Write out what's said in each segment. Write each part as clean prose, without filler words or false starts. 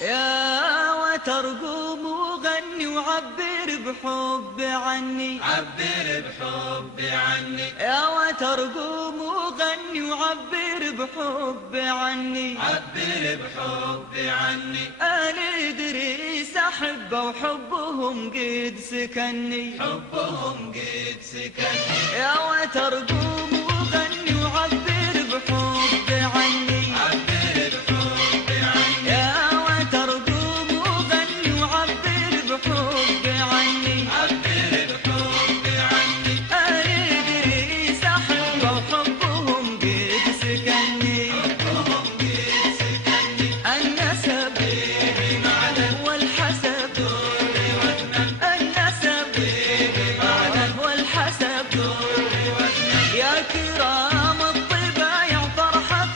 يا وترقوم وغني وعبر بحب عني، عبر بحب عني. يا وترقوم وغني وعبر بحب عني، عبر بحب عني. آل إدريس أحبه وحبهم قد سكني، حبهم قد سكني. يا وترقوم وغني وعبر بحب عني، عبر بحب عني. يا وترقوم وغني وعبر بحب عني، عبر بحب عني. آل إدريس أحبه وحبهم قد سكني، حبهم قد سكني. النسب بمعنى والحسب، دور وثنى. النسب بمعنى والحسب، دور وثنى. يا كرام الطبايع فرحة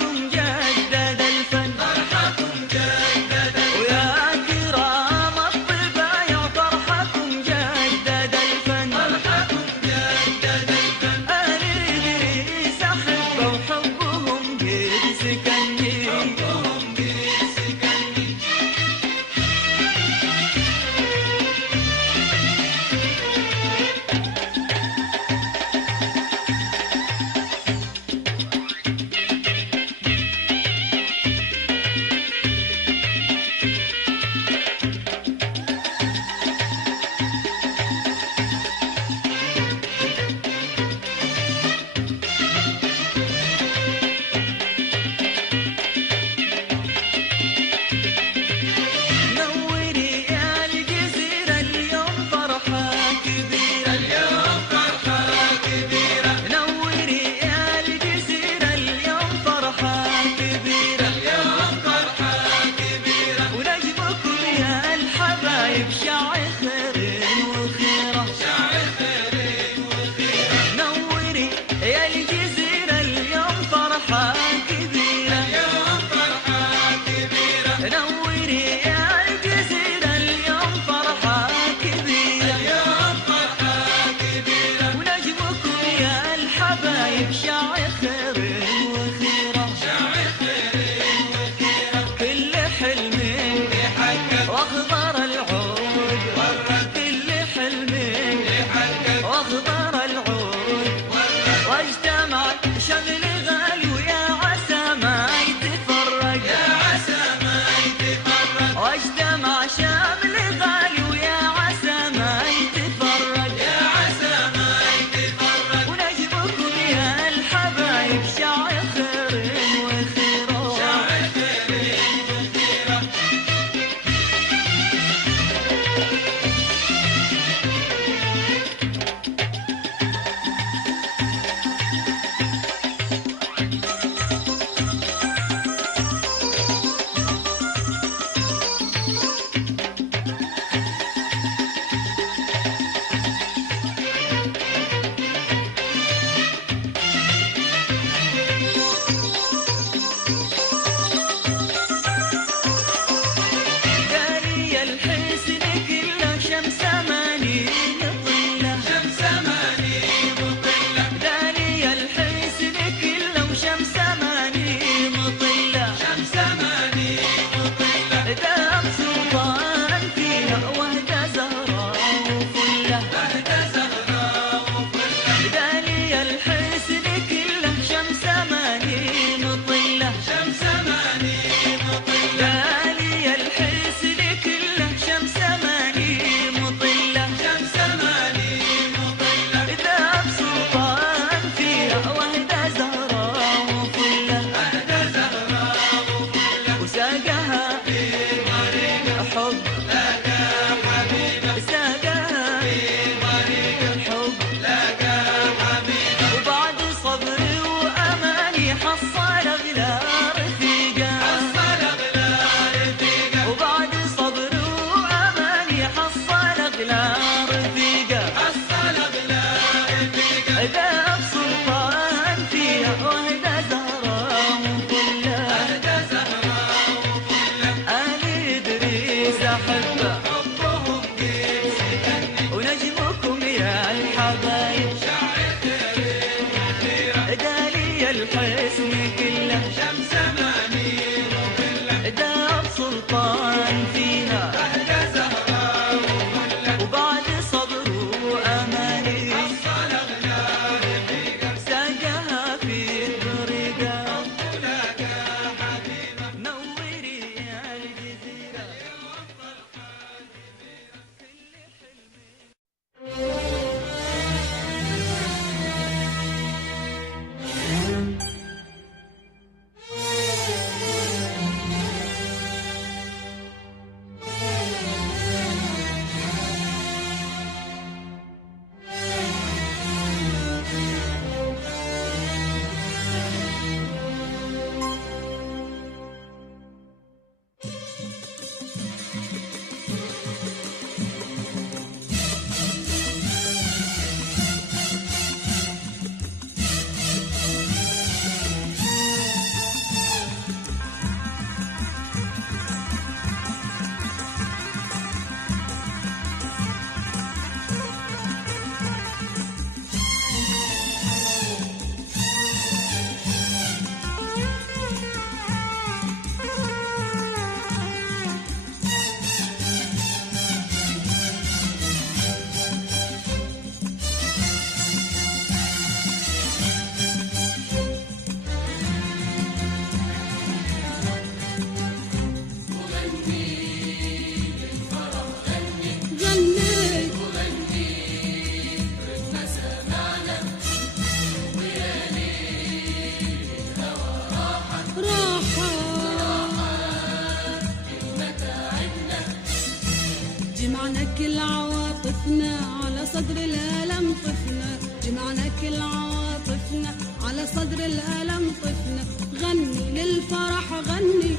كل عواطفنا على صدر الألم طفنا، جمعنا كل عواطفنا على صدر الألم طفنا. غني للفرح غني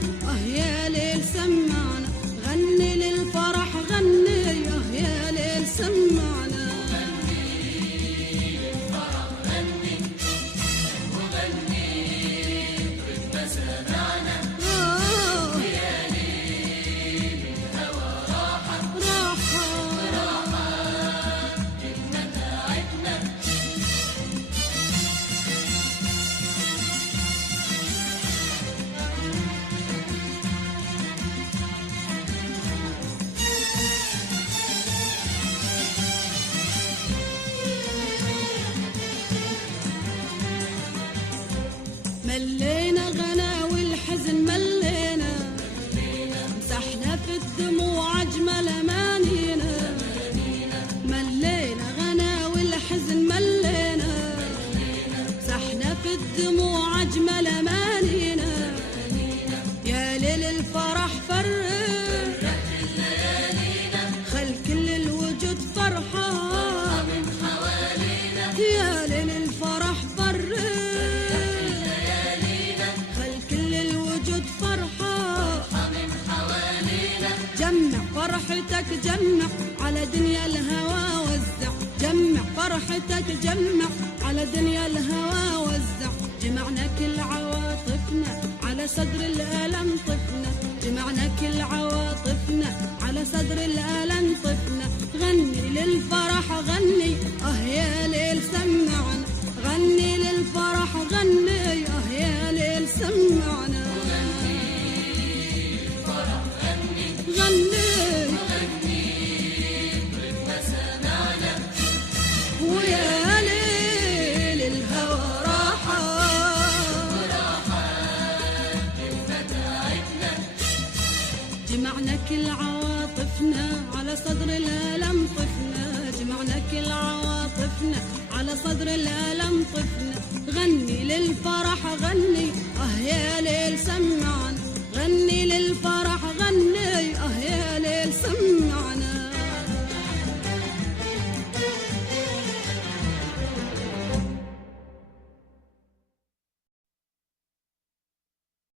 يا ليل سمعنا، غني للفرح غني يا ليل سمعنا. ملينا غنا والحزن ملينا، مسحنا في الدموع أجمل أمانينا. ملينا غنا والحزن ملينا، مسحنا في الدموع أجمل أمانينا. يا ليل الفرح فرح خل كل الوجود فرحة من حوالينا. يا ليل الفرح فرح جمع فرحتك جمع على دنيا الهوى وزع، جمع فرحتك جمع على دنيا الهوى وزع. جمعنا كل عواطفنا على صدر الألم طفنا، جمعنا كل عواطفنا على صدر الألم طفنا. غني للفرح غني يا ليل سمعنا، غني للفرح غني يا ليل سمعنا. غني ويا ليل الهوى راحة جمعنا كل عواطفنا على صدر الألم طفنا، جمعنا كل عواطفنا على صدر الألم طفنا. غني للفرح غني يا